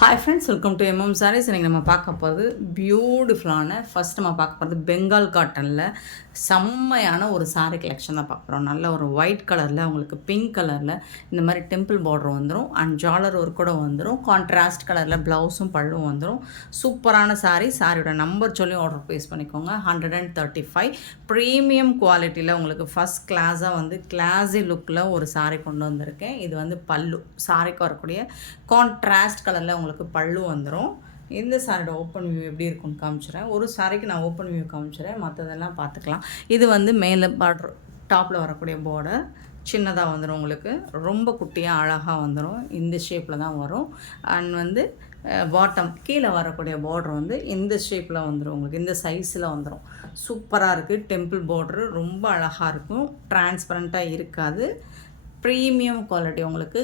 Hi friends, welcome to MM Sarees. இன்னைக்கு நம்ம பார்க்க போகிறது பியூட்டிஃபுல்லான ஃபர்ஸ்ட் நம்ம பார்க்க போகிறது பெங்கால் காட்டனில் செம்மையான ஒரு சாரீ கலெக்ஷன் தான் பார்க்குறோம். நல்ல ஒரு ஒயிட் கலரில் உங்களுக்கு பிங்க் கலரில் இந்த மாதிரி டெம்பிள் பார்டர் வந்துடும் அண்ட் ஜாலர் ஒர்க் கூட வந்துடும். கான்ட்ராஸ்ட் கலரில் ப்ளவுஸும் பல்லும் வந்துடும். சூப்பரான சாரியோட நம்பர் சொல்லி ஆர்டர் ப்ளேஸ் பண்ணிக்கோங்க. 135 ப்ரீமியம் குவாலிட்டியில் உங்களுக்கு ஃபஸ்ட் கிளாஸாக வந்து கிளாஸி லுக்கில் ஒரு சாரீ கொண்டு வந்திருக்கேன். இது வந்து பல்லு சாரிக்கு வரக்கூடிய கான்ட்ராஸ்ட் கலரில் உங்களுக்கு பல்லு வந்துடும். இந்த சாரியோட ஓப்பன் வியூ எப்படி இருக்குன்னு காமிச்சிடுறேன். ஒரு சாரிக்கு நான் ஓப்பன் வியூ காமிச்சிடுறேன், மற்றதெல்லாம் பார்த்துக்கலாம். இது வந்து மேலே பார்டர் டாப்பில் வரக்கூடிய பார்டர் சின்னதாக வந்துடும், உங்களுக்கு ரொம்ப குட்டியாக அழகாக வந்துடும். இந்த ஷேப்பில் தான் வரும். அண்ட் வந்து பாட்டம் கீழே வரக்கூடிய பார்டர் வந்து இந்த ஷேப்பில் வந்துடும், உங்களுக்கு இந்த சைஸில் வந்துடும். சூப்பராக இருக்குது. டெம்பிள் பார்டரு ரொம்ப அழகாக இருக்கும், டிரான்ஸ்பரண்ட்டாக இருக்காது. ப்ரீமியம் குவாலிட்டி, உங்களுக்கு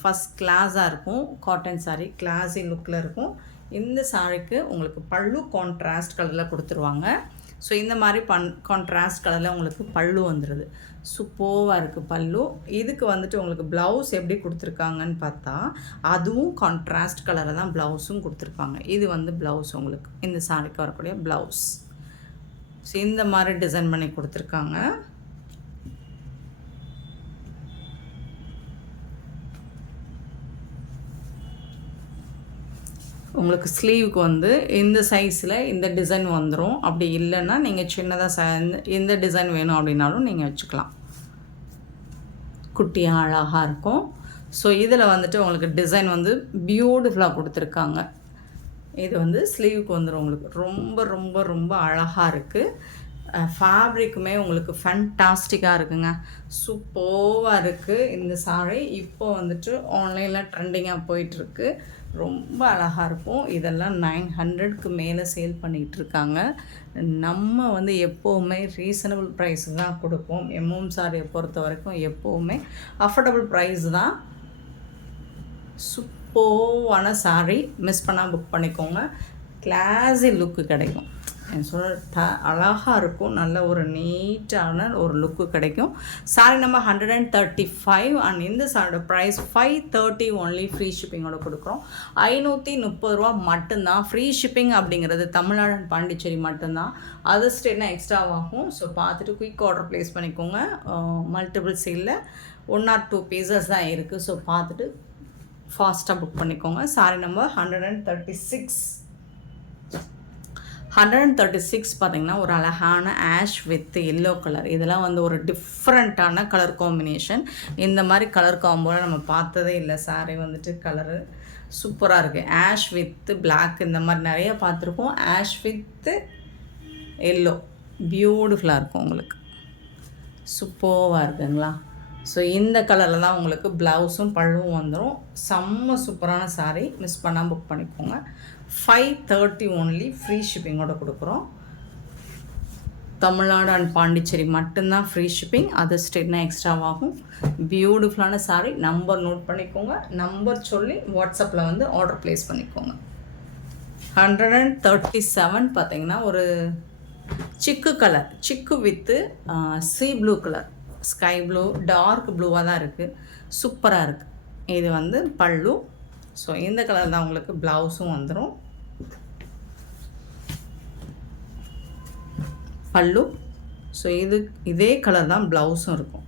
ஃபஸ்ட் கிளாஸாக இருக்கும். காட்டன் சாரீ கிளாஸி லுக்கில் இருக்கும். இந்த சாரீக்கு உங்களுக்கு பல்லு கான்ட்ராஸ்ட் கலரில் கொடுத்துருவாங்க. ஸோ இந்த மாதிரி கான்ட்ராஸ்ட் கலரில் உங்களுக்கு பல்லு வந்துடுது. சூப்பராக இருக்குது பல்லு. இதுக்கு வந்துட்டு உங்களுக்கு ப்ளவுஸ் எப்படி கொடுத்துருக்காங்கன்னு பார்த்தா அதுவும் கான்ட்ராஸ்ட் கலரில் தான் ப்ளவுஸும் கொடுத்துருப்பாங்க. இது வந்து ப்ளவுஸ், உங்களுக்கு இந்த சாரீக்கு வரக்கூடிய ப்ளவுஸ். ஸோ இந்த மாதிரி டிசைன் பண்ணி கொடுத்துருக்காங்க. உங்களுக்கு ஸ்லீவுக்கு வந்து இந்த சைஸில் இந்த டிசைன் வந்துடும். அப்படி இல்லைன்னா நீங்கள் சின்னதாக இந்த டிசைன் வேணும் அப்படின்னாலும் நீங்கள் வச்சுக்கலாம். குட்டியாக அழகாக இருக்கும். ஸோ இதில் வந்துட்டு உங்களுக்கு டிசைன் வந்து பியூட்டிஃபுல்லாக கொடுத்துருக்காங்க. இது வந்து ஸ்லீவுக்கு வந்துடும். உங்களுக்கு ரொம்ப ரொம்ப ரொம்ப அழகாக இருக்குது. ஃபேப்ரிக்குமே உங்களுக்கு ஃபேண்டாஸ்டிக்காக இருக்குங்க. சூப்பராக இருக்குது இந்த சாரீ. இப்போ வந்துட்டு ஆன்லைனில் ட்ரெண்டிங்காக போயிட்டுருக்கு. ரொம்ப அழகாக இருக்கும். இதெல்லாம் 900க்கு மேலே சேல் பண்ணிகிட்ருக்காங்க. நம்ம வந்து எப்போவுமே ரீசனபிள் ப்ரைஸ் தான் கொடுப்போம். எம்எம் சாரியை பொறுத்த வரைக்கும் எப்போவுமே அஃபோர்டபுள் ப்ரைஸ் தான். சூப்பரான சாரீ, மிஸ் பண்ணால் புக் பண்ணிக்கோங்க. கிளாஸி லுக்கு கிடைக்கும். சொல்ல அழகாக இருக்கும். நல்ல ஒரு நீட்டான ஒரு லுக்கு கிடைக்கும். சாரி நம்பர் 135 அண்ட் இந்த சாரியோட ப்ரைஸ் 530 ஒன்லி. ஃப்ரீ ஷிப்பிங்கோட கொடுக்குறோம். 530 ரூபா மட்டும்தான். ஃப்ரீ ஷிப்பிங் அப்படிங்கிறது தமிழ்நாடு அண்ட் பாண்டிச்சேரி மட்டும்தான். அதர் ஸ்டேட்னா எக்ஸ்ட்ராவாகும். ஸோ பார்த்துட்டு குயிக் ஆர்டர் ப்ளேஸ் பண்ணிக்கோங்க. மல்டிபிள் சேலில் 1 or 2 பீசஸ் தான் இருக்குது. ஸோ பார்த்துட்டு ஃபாஸ்ட்டாக புக் பண்ணிக்கோங்க. சாரி நம்பர் 136 பார்த்திங்கன்னா ஒரு அழகான ஆஷ் வித் எல்லோ கலர். இதெல்லாம் வந்து ஒரு டிஃப்ரெண்ட்டான கலர் காம்பினேஷன். இந்த மாதிரி கலர் காம்போவில் நம்ம பார்த்ததே இல்லை. சாரீ வந்துட்டு கலரு சூப்பராக இருக்குது. ஆஷ் வித்து பிளாக் இந்த மாதிரி நிறைய பார்த்துருக்கோம். ஆஷ் வித்து எல்லோ பியூட்டிஃபுல்லாக இருக்கும். உங்களுக்கு சூப்பராக இருக்குங்களா? ஸோ இந்த கலரில் தான் உங்களுக்கு ப்ளவுஸும் பல்லுவும் வந்துடும். செம்ம சூப்பரான சாரீ, மிஸ் பண்ணாமல் புக் பண்ணிக்கோங்க. 530 ஒன்லி. ஃப்ரீ ஷிப்பிங்கோடு கொடுக்குறோம். தமிழ்நாடு அண்ட் பாண்டிச்சேரி மட்டும்தான் ஃப்ரீ ஷிப்பிங். அதர் ஸ்டேட்னா எக்ஸ்ட்ராவாகும். பியூட்டிஃபுல்லான சாரீ. நம்பர் நோட் பண்ணிக்கோங்க. நம்பர் சொல்லி வாட்ஸ்அப்பில் வந்து ஆர்டர் ப்ளேஸ் பண்ணிக்கோங்க. 137 பார்த்திங்கன்னா ஒரு சிக்கு கலர், சிக்கு with sea blue colour, sky blue, dark ப்ளூவாக தான் இருக்குது. சூப்பராக இருக்குது. இது வந்து பல்லு. ஸோ இந்த கலர் தான் உங்களுக்கு ப்ளவுஸும் வந்துடும். பல்லு. ஸோ இதே கலர் தான் ப்ளவுஸும் இருக்கும்.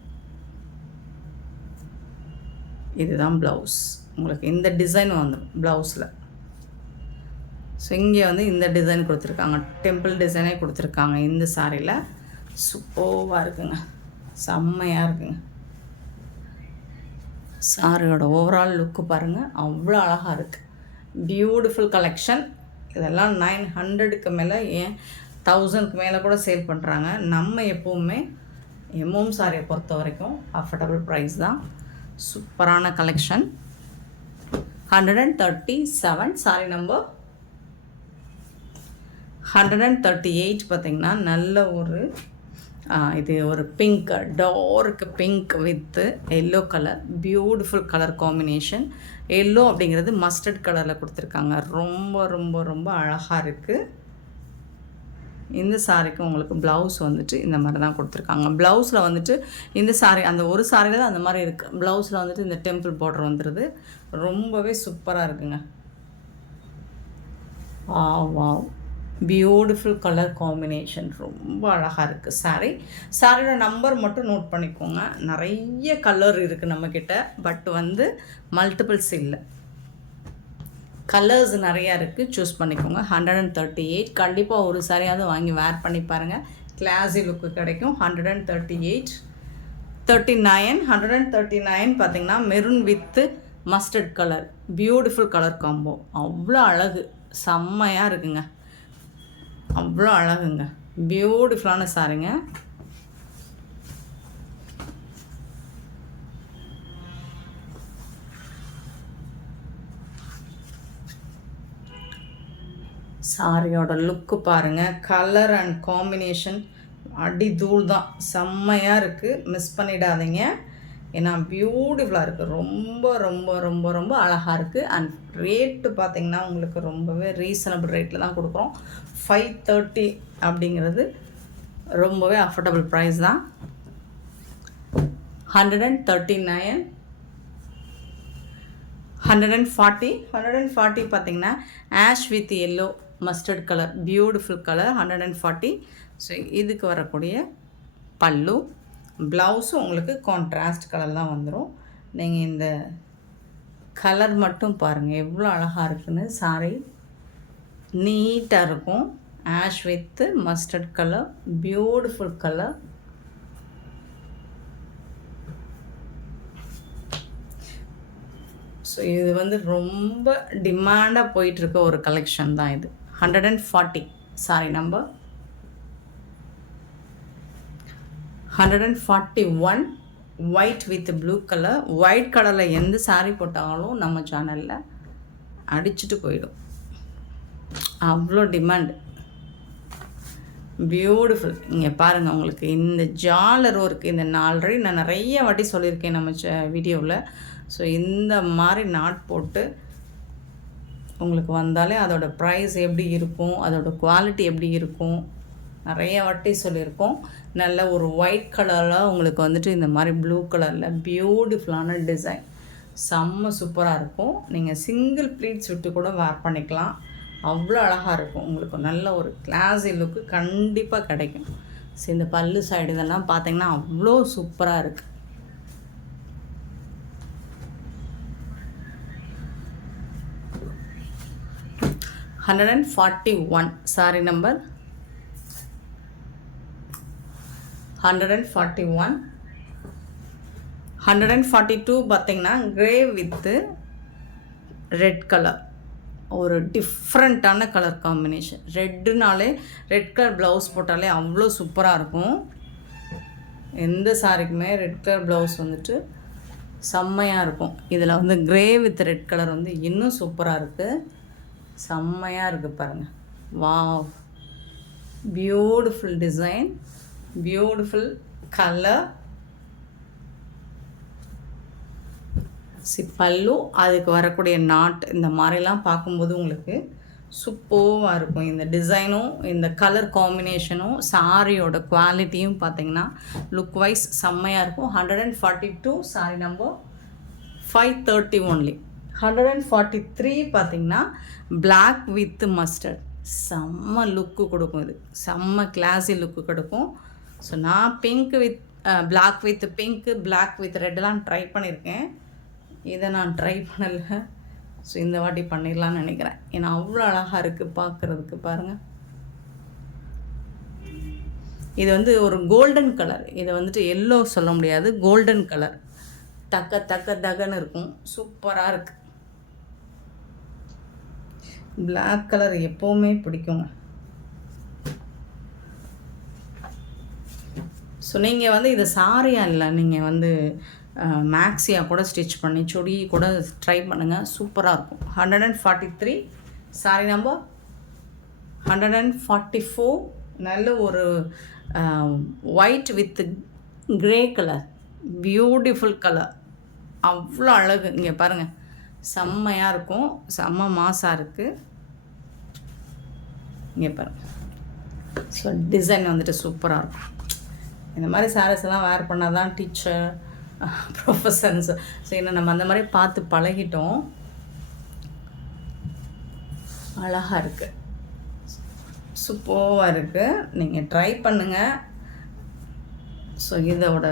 இதுதான் ப்ளவுஸ். உங்களுக்கு இந்த டிசைன் வந்துடும் ப்ளவுஸில். ஸோ இங்கே வந்து இந்த டிசைன் கொடுத்துருக்காங்க, டெம்பிள் டிசைனே கொடுத்துருக்காங்க இந்த சாரியில். சூப்பராக இருக்குங்க, செம்மையாக இருக்குங்க. சாரியோட ஓவரால் லுக்கு பாருங்கள், அவ்வளோ அழகாக இருக்குது. Beautiful collection. இதெல்லாம் 900க்கு மேலே, ஏன் 1000க்கு மேலே கூட சேல் பண்ணுறாங்க. நம்ம எப்போவுமே எம்எம் சாரியை பொறுத்த வரைக்கும் அஃபோர்டபுள் ப்ரைஸ் தான். சூப்பரான கலெக்ஷன். 137 சாரி நம்பர் 138 பார்த்திங்கன்னா நல்ல ஒரு இது ஒரு pink, dark pink with yellow colour. Beautiful colour combination. Yellow அப்படிங்கிறது மஸ்டர்ட் கலரில் கொடுத்துருக்காங்க. ரொம்ப ரொம்ப ரொம்ப அழகாக இருக்குது. இந்த சாரிக்கு உங்களுக்கு ப்ளவுஸ் வந்துட்டு இந்த மாதிரி தான் கொடுத்துருக்காங்க. ப்ளவுஸில் வந்துட்டு இந்த சாரி, அந்த ஒரு சாரியில் தான் அந்த மாதிரி இருக்குது. ப்ளவுஸில் வந்துட்டு இந்த டெம்பிள் பார்டர் வந்துடுது. ரொம்பவே சூப்பராக இருக்குங்க. வாவ்! Beautiful colour combination. ரொம்ப அழகாக இருக்குது சாரீ. சாரியோட நம்பர் மட்டும் நோட் பண்ணிக்கோங்க. நிறைய கலர் இருக்குது நம்மக்கிட்ட. பட் வந்து மல்டிபிள்ஸ் இல்லை. கலர்ஸ் நிறையா இருக்குது. சூஸ் பண்ணிக்கோங்க. 138. கண்டிப்பாக ஒரு சாரியாவது வாங்கி வேர் பண்ணி பாருங்கள். கிளாஸி லுக்கு கிடைக்கும். 138. 139 பார்த்திங்கன்னா maroon with mustard colour. Beautiful colour combo. அவ்வளோ அழகு. செம்மையாக இருக்குங்க. அவ்வளோ அழகுங்க. பியூட்டிஃபுல்லான சாரிங்க. சாரியோட லுக்கு பாருங்கள். கலர் அண்ட் காம்பினேஷன் அடி தூள் தான். செம்மையாக இருக்குது. மிஸ் பண்ணிடாதீங்க. ஏன்னா பியூட்டிஃபுல்லாக இருக்குது. ரொம்ப ரொம்ப ரொம்ப ரொம்ப அழகாக இருக்குது. அண்ட் ரேட்டு பார்த்திங்கன்னா உங்களுக்கு ரொம்பவே ரீசனபிள் ரேட்டில் தான் கொடுக்குறோம். 530 அப்படிங்கிறது ரொம்பவே அஃபோர்டபுள் ப்ரைஸ் தான். 139. 140 பார்த்திங்கன்னா ash with yellow mustard colour. Beautiful colour. 140. So இதுக்கு வரக்கூடிய பல்லு. ப்ளவுஸும் உங்களுக்கு கான்ட்ராஸ்ட் கலர் தான் வந்துடும். நீங்கள் இந்த கலர் மட்டும் பாருங்கள் எவ்வளோ அழகாக இருக்குன்னு. சாரி நீட்டாக இருக்கும். Ash with mustard colour. Beautiful colour. So இது வந்து ரொம்ப டிமாண்டாக போயிட்டுருக்க ஒரு கலெக்ஷன் தான் இது. 140. Sorry number 141. White with blue colour. White கலரில் எந்த சாரீ போட்டாலும் நம்ம சேனலில் அடிச்சுட்டு போயிடும். அவ்வளோ டிமாண்ட். பியூட்டிஃபுல். இங்கே பாருங்கள். உங்களுக்கு இந்த ஜாலர் ஒர்க் இந்த ஆல்ரெடி நான் நிறைய வாட்டி சொல்லியிருக்கேன் நம்ம வீடியோவில். ஸோ இந்த மாதிரி நாட் போட்டு உங்களுக்கு வந்தாலே அதோட ப்ரைஸ் எப்படி இருக்கும், அதோட குவாலிட்டி எப்படி இருக்கும் நிறைய வாட்டி சொல்லியிருக்கோம். நல்ல ஒரு ஒயிட் கலரில் உங்களுக்கு வந்துட்டு இந்த மாதிரி ப்ளூ கலரில் பியூட்டிஃபுல்லான டிசைன். செம்ம சூப்பராக இருக்கும். நீங்கள் சிங்கிள் ப்ளீட்ஸ் விட்டு கூட வேர் பண்ணிக்கலாம். அவ்வளோ அழகாக இருக்கும். உங்களுக்கு நல்ல ஒரு கிளாஸி லுக்கு கண்டிப்பாக கிடைக்கும். ஸோ இந்த பல்லு சைடு இதெல்லாம் பார்த்தீங்கன்னா அவ்வளோ சூப்பராக இருக்குது. $141. Sorry number 141. 142 பார்த்தீங்கன்னா கிரே வித்து ரெட் கலர். ஒரு டிஃப்ரெண்ட்டான கலர் காம்பினேஷன். ரெட்டுனாலே ரெட் கலர் ப்ளவுஸ் போட்டாலே அவ்வளோ சூப்பராக இருக்கும். எந்த சாரிக்குமே ரெட் கலர் ப்ளவுஸ் வந்துட்டு செம்மையாக இருக்கும். இதில் வந்து கிரே வித் ரெட் கலர் வந்து இன்னும் சூப்பராக இருக்குது. செம்மையாக இருக்குது பாருங்கள். Wow! Beautiful design. Beautiful colour. பல்லு அதுக்கு வரக்கூடிய நாட் இந்த மாதிரிலாம் பார்க்கும்போது உங்களுக்கு சூப்பராக இருக்கும். இந்த டிசைனும் இந்த கலர் காம்பினேஷனும் சாரியோட குவாலிட்டியும் பார்த்திங்கன்னா லுக் வைஸ் செம்மையாக இருக்கும். 142. Sorry number 530 only. 143 பார்த்திங்கன்னா பிளாக் வித் மஸ்டர்ட். செம்ம லுக்கு கொடுக்கும். இது செம்ம கிளாஸி லுக்கு கொடுக்கும். ஸோ நான் pink with black with pink, black with ரெட்டெலாம் ட்ரை பண்ணியிருக்கேன். இதை நான் ட்ரை பண்ணலை. ஸோ இந்த வாட்டி பண்ணிடலான்னு நினைக்கிறேன். ஏன்னா அவ்வளோ அழகாக இருக்குது பார்க்குறதுக்கு. பாருங்கள். இது வந்து ஒரு கோல்டன் கலர். இதை வந்துட்டு எல்லோ சொல்ல முடியாது, கோல்டன் கலர். தகன்னு இருக்கும். சூப்பராக இருக்குது. பிளாக் கலர் எப்போவுமே பிடிக்குங்க. ஸோ நீங்கள் வந்து இது சாரியாக இல்லை, நீங்கள் வந்து மேக்ஸியாக கூட ஸ்டிச் பண்ணி சுடி கூட ட்ரை பண்ணுங்கள். சூப்பராக இருக்கும். 143. Sorry number 144. நல்ல ஒரு white with grey colour. Beautiful colour. அவ்வளோ அழகு. இங்கே பாருங்கள். செம்மையாக இருக்கும். செம்ம மாசாக இருக்குது. இங்கே பாருங்கள். ஸோ டிசைன் வந்துட்டு சூப்பராக இருக்கும். இந்த மாதிரி சாரீஸ் எல்லாம் வேர் பண்ணால் தான் டீச்சர் ப்ரொஃபஸர்ஸ். ஸோ இன்னும் நம்ம அந்த மாதிரி பார்த்து பழகிட்டோம். அழகாக இருக்குது, சூப்பராக இருக்குது. நீங்கள் ட்ரை பண்ணுங்கள். ஸோ இதோட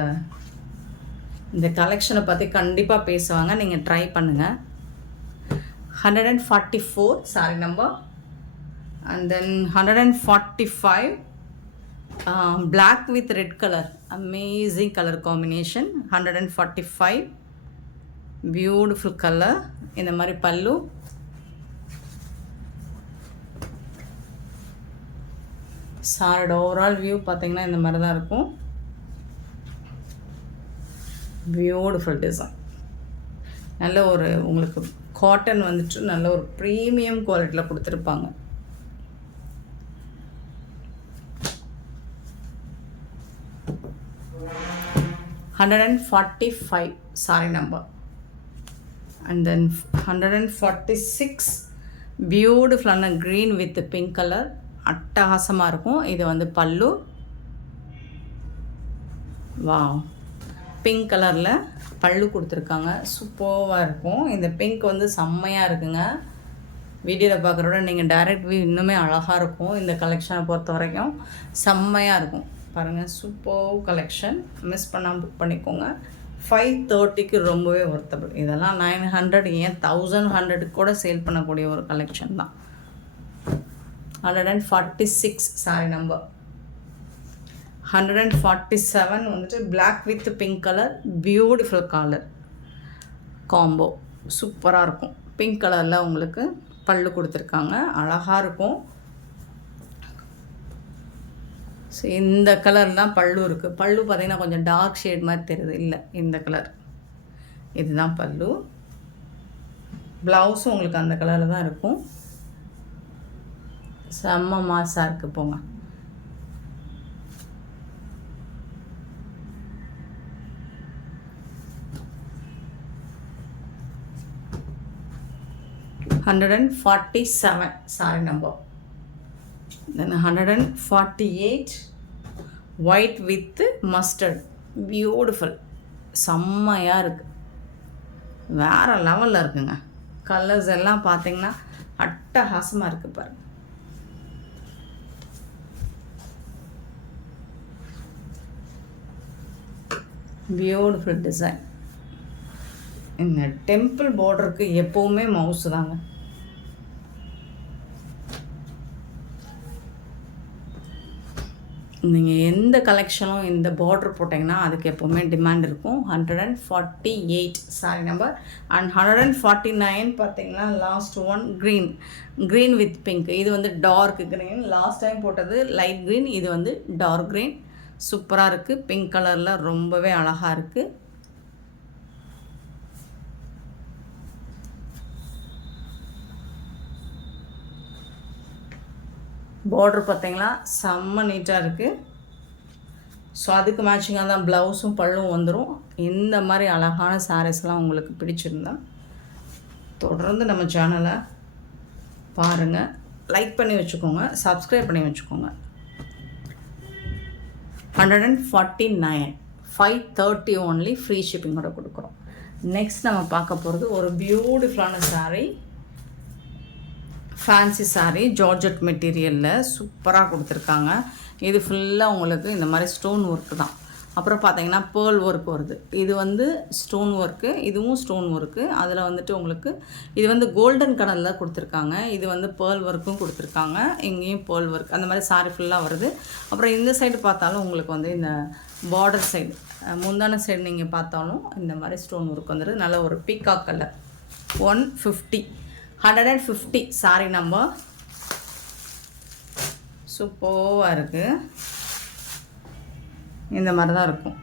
இந்த கலெக்ஷனை பற்றி கண்டிப்பாக பேசுவாங்க, நீங்கள் ட்ரை பண்ணுங்கள். 144 sorry number. And then 145 black with red color, amazing color combination. 145 beautiful color. இந்த மாதிரி பல்லு, சாரோட ஓவரால் வியூ பார்த்தீங்கன்னா இந்த மாதிரி தான் இருக்கும். Beautiful design. நல்ல ஒரு உங்களுக்கு காட்டன் வந்துட்டு நல்ல ஒரு ப்ரீமியம் குவாலிட்டியில் கொடுத்துருப்பாங்க. $145 சாரி நம்பர். அண்ட் தென் 146 பியூட்டிஃபுல்லான க்ரீன் வித் பிங்க் கலர், அட்டகாசமாக இருக்கும். இது வந்து பல்லு. வாவ், பிங்க் கலரில் பல்லு கொடுத்துருக்காங்க, சூப்பராக இருக்கும். இந்த பிங்க் வந்து செம்மையாக இருக்குங்க. வீடியோவில் பார்க்குறோட நீங்கள் டைரக்ட் வியூ இன்னுமே அழகாக இருக்கும். இந்த கலெக்ஷனை பொறுத்த வரைக்கும் செம்மையாக இருக்கும். பாருங்கள், சூப்பர் கலெக்ஷன். மிஸ் பண்ணாமல் புக் பண்ணிக்கோங்க. 530க்கு ரொம்பவே ஒர்த்தபிள். இதெல்லாம் 900 ஏன் 1100 கூட சேல் பண்ணக்கூடிய ஒரு கலெக்ஷன் தான். 146 சாரி நம்பர். 147 வந்துட்டு black with pink colour, beautiful colour combo, சூப்பராக இருக்கும். பிங்க் கலரில் உங்களுக்கு பல்லு கொடுத்துருக்காங்க, அழகாக இருக்கும். ஸோ இந்த கலர்லாம் பல்லு இருக்குது. பல்லு பார்த்திங்கன்னா கொஞ்சம் டார்க் ஷேட் மாதிரி தெரியுது, இல்லை இந்த கலர், இதுதான் பல்லு. ப்ளவுஸும் உங்களுக்கு அந்த கலரில் தான் இருக்கும். செம்ம மாசாக இருக்குது போங்க. $147 sorry number. Then 148 white with mustard, beautiful, செம்மையாக இருக்குது, வேறு லெவலில் இருக்குங்க. கலர்ஸ் எல்லாம் பார்த்தீங்கன்னா அட்டகாசமாக இருக்குது பாருங்கள். Beautiful design. இந்த டெம்பிள் பார்டருக்கு எப்போவுமே மவுஸ் தாங்க. நீங்கள் எந்த கலெக்ஷனும் இந்த பார்டர் போட்டிங்கன்னா அதுக்கு எப்போவுமே டிமாண்ட் இருக்கும். 148 சாரி நம்பர். அண்ட் 149 பார்த்தீங்கன்னா last one green with pink. இது வந்து டார்க் க்ரீன், லாஸ்ட் டைம் போட்டது லைட் க்ரீன், இது வந்து டார்க் க்ரீன். சூப்பராக இருக்குது, பிங்க் கலரில் ரொம்பவே அழகாக இருக்குது. பார்டர் பார்த்தீங்களா செம்ம நீட்டாக இருக்குது. ஸோ அதுக்கு மேட்சிங்காக தான் ப்ளவுஸும் பல்லும் வந்துடும். இந்த மாதிரி அழகான சாரீஸ்லாம் உங்களுக்கு பிடிச்சிருந்தா தொடர்ந்து நம்ம சேனலை பாருங்கள், லைக் பண்ணி வச்சுக்கோங்க, சப்ஸ்கிரைப் பண்ணி வச்சுக்கோங்க. 149 530 ஓன்லி, ஃப்ரீ ஷிப்பிங்கோட கொடுக்குறோம். நெக்ஸ்ட் நம்ம பார்க்க போகிறது ஒரு பியூட்டிஃபுல்லான சாரீ, ஃபேன்சி சாரீ, ஜார்ஜெட் மெட்டீரியலில் சூப்பராக கொடுத்துருக்காங்க. இது ஃபுல்லாக உங்களுக்கு இந்த மாதிரி ஸ்டோன் ஒர்க்கு தான். அப்புறம் பார்த்தீங்கன்னா பேர்ல் ஒர்க் வருது. இது வந்து ஸ்டோன் ஒர்க்கு, இதுவும் ஸ்டோன் ஒர்க்கு. அதில் வந்துட்டு உங்களுக்கு இது வந்து கோல்டன் கலரில் கொடுத்துருக்காங்க. இது வந்து பேர்ல் ஒர்க்கும் கொடுத்துருக்காங்க, இங்கேயும் பேர்ல் ஒர்க், அந்த மாதிரி சாரீ ஃபுல்லாக வருது. அப்புறம் இந்த சைடு பார்த்தாலும் உங்களுக்கு வந்து இந்த பார்டர் சைடு, முந்தான சைடு நீங்கள் பார்த்தாலும் இந்த மாதிரி ஸ்டோன் ஒர்க் வந்துடுது. நல்ல ஒரு பீகாக் கலர். 150 sorry number. சூப்பராக இருக்குது, இந்த மாதிரி தான் இருக்கும்.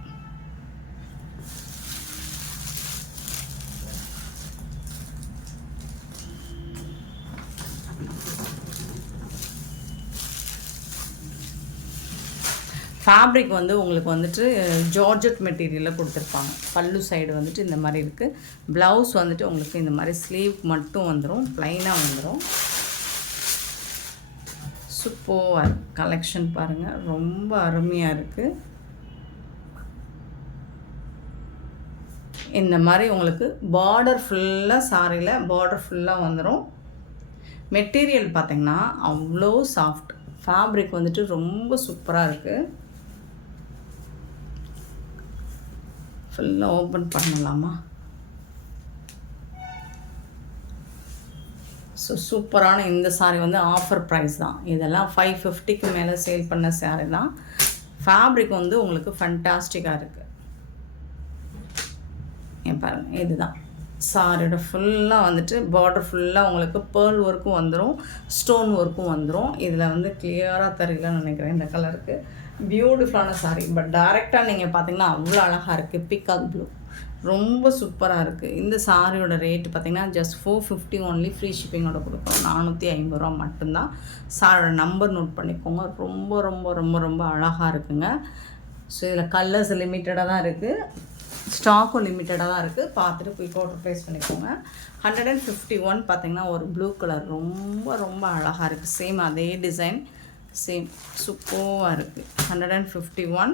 ஃபேப்ரிக் வந்து உங்களுக்கு வந்துட்டு ஜார்ஜெட் மெட்டீரியலில் கொடுத்துருப்பாங்க. பல்லு சைடு வந்துட்டு இந்த மாதிரி இருக்குது. ப்ளவுஸ் வந்துட்டு உங்களுக்கு இந்த மாதிரி ஸ்லீவ் மட்டும் வந்துடும், ப்ளைனாக வந்துடும். சூப்பர் கலெக்ஷன் பாருங்கள், ரொம்ப அருமையாக இருக்குது. இந்த மாதிரி உங்களுக்கு பார்டர் ஃபுல்லாக சாரியில் பார்டர் ஃபுல்லாக வந்துடும். மெட்டீரியல் பார்த்திங்கன்னா அவ்வளோ சாஃப்ட். ஃபேப்ரிக் வந்துட்டு ரொம்ப சூப்பராக இருக்குது. ஃபுல்லாக ஓப்பன் பண்ணலாமா? ஸோ சூப்பரான இந்த சாரீ வந்து ஆஃபர் ப்ரைஸ் தான். இதெல்லாம் 550க்கு மேலே சேல் பண்ண சாரீ தான். ஃபேப்ரிக் வந்து உங்களுக்கு ஃபண்டாஸ்டிக்காக இருக்குது. ஏன் பாருங்கள், இதுதான் சாரியோட ஃபுல்லாக வந்துட்டு பார்டர் ஃபுல்லாக உங்களுக்கு பேர்ல் ஒர்க்கும் வந்துடும், ஸ்டோன் ஒர்க்கும் வந்துடும். இதில் வந்து கிளியராக தெரியலன்னு நினைக்கிறேன் இந்த கலருக்கு. பியூட்டிஃபுல்லான சாரீ. பட் டைரெக்டாக நீங்கள் பார்த்தீங்கன்னா அவ்வளோ அழகாக இருக்குது. பிகாக் ப்ளூ ரொம்ப சூப்பராக இருக்குது. இந்த சாரியோட ரேட்டு பார்த்திங்கன்னா ஜஸ்ட் 450 ஒன்லி. ஃப்ரீ ஷிப்பிங்கோட கொடுக்குறோம். 450 ரூபா மட்டும்தான். சாரியோட நம்பர் நோட் பண்ணிக்கோங்க. ரொம்ப ரொம்ப ரொம்ப ரொம்ப அழகாக இருக்குங்க. ஸோ இதில் கலர்ஸ் லிமிட்டடாக தான் இருக்குது, ஸ்டாக்கும் லிமிட்டடாக தான் இருக்குது. பார்த்துட்டு போய் ஆர்டர் ப்ளேஸ் பண்ணிக்கோங்க. 151 பார்த்திங்கன்னா ஒரு ப்ளூ கலர் ரொம்ப ரொம்ப அழகாக இருக்குது. சேம் அதே டிசைன், சேம் சூப்பராக இருக்குது. 151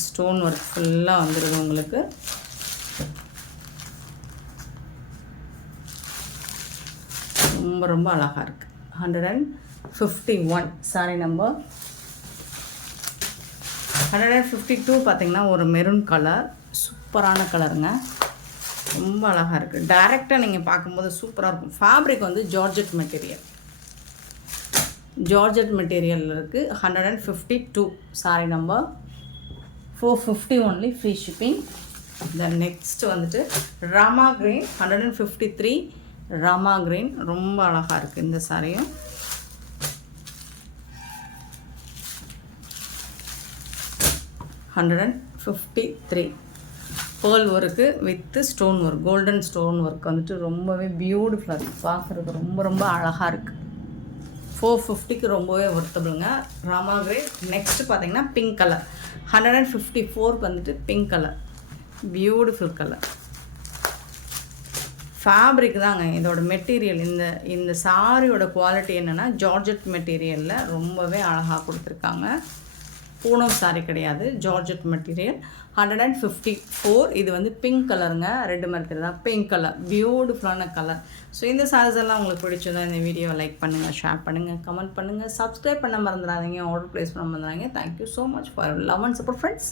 ஸ்டோன் ஒர்க் ஃபுல்லாக வந்துடுது உங்களுக்கு. ரொம்ப ரொம்ப அழகாக இருக்குது. 151 சாரி நம்பர். 152 பார்த்திங்கன்னா ஒரு மெரூன் கலர், சூப்பரான கலருங்க. ரொம்ப அழகாக இருக்குது. டைரெக்டாக நீங்கள் பார்க்கும்போது சூப்பராக இருக்கும். ஃபேப்ரிக் வந்து ஜார்ஜெட் மெட்டீரியல், ஜார்ஜெட் மெட்டீரியல் இருக்குது. 152 sorry number. 450 only. Free shipping. Then next வந்துட்டு ராமா கிரீன் 153. ராமா கிரீன் ரொம்ப அழகாக இருக்குது இந்த சாரியும். $153. Pearl work with stone work, golden stone work வந்துட்டு ரொம்பவே பியூட்டிஃபுல்லாக இருக்குது. பார்க்குறதுக்கு ரொம்ப ரொம்ப அழகாக இருக்குது. 450க்கு ரொம்பவே ஒர்த்தபிளுங்க. ராமா கிரே. நெக்ஸ்ட்டு பார்த்தீங்கன்னா பிங்க் கலர். 154 வந்துட்டு pink colour, beautiful colour. Fabric தாங்க இதோட மெட்டீரியல். இந்த சாரியோட குவாலிட்டி என்னென்னா ஜார்ஜெட் மெட்டீரியலில் ரொம்பவே அழகாக கொடுத்துருக்காங்க. பூனம் சாரி கிடையாது, ஜார்ஜெட் மெட்டீரியல். 154. இது வந்து பிங்க் கலருங்க. ரெட் மாதிரி தான் பிங்க் கலர், பியூட்டிஃபுல்லான கலர். ஸோ இந்த சாரீஸ் எல்லாம் உங்களுக்கு பிடிச்சதா இந்த வீடியோவை லைக் பண்ணுங்கள், ஷேர் பண்ணுங்கள், கமெண்ட் பண்ணுங்கள், சப்ஸ்கிரைப் பண்ண மறந்துடாதீங்க, ஆர்டர் ப்ளேஸ் பண்ண மறந்துடாதீங்க. Thank you so much for love and support friends.